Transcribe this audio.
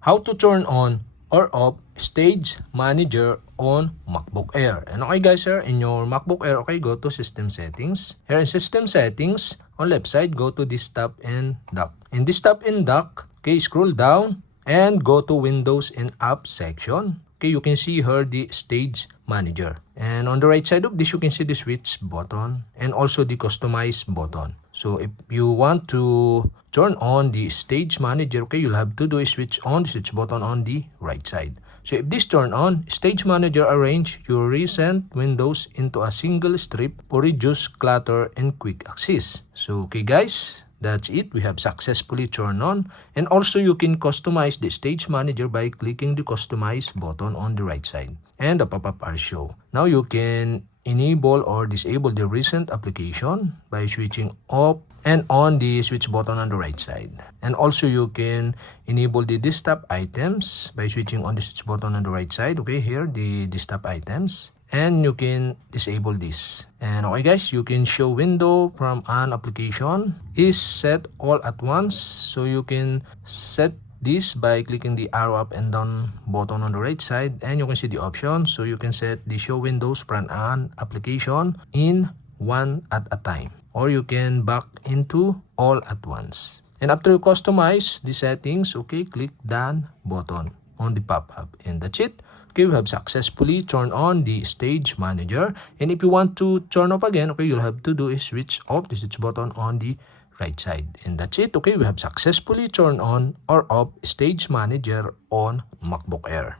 how to turn on or off Stage Manager on MacBook Air. And okay guys, here in your MacBook Air, okay, go to System Settings. Here in System Settings, on left side, go to Desktop and Dock. In Desktop and Dock, okay, scroll down and go to Windows and Apps section. Okay, you can see here the Stage Manager. And on the right side of this, you can see the switch button and also the customize button. So if you want to turn on the Stage Manager, okay, you'll have to do is switch on the switch button on the right side. So if this turn on, Stage Manager arrange your recent windows into a single strip for reduce clutter and quick access. So okay guys, that's it. We have successfully turned on, and also you can customize the Stage Manager by clicking the customize button on the right side and the pop-up are show. Now you can enable or disable the recent application by switching off and on the switch button on the right side. And also you can enable the desktop items by switching on the switch button on the right side. Okay, here the desktop items, and you can disable this. And okay guys, you can show window from an application is set all at once, so you can set this by clicking the arrow up and down button on the right side, and you can see the options. So you can set the show windows from an application in one at a time, or you can back into all at once. And after you customize the settings, okay, click done button on the pop-up, and that's it. Okay, we have successfully turned on the Stage Manager. And if you want to turn off again, okay, you'll have to do is switch off the switch button on the right side, and that's it. Okay, we have successfully turned on or off Stage Manager on MacBook Air.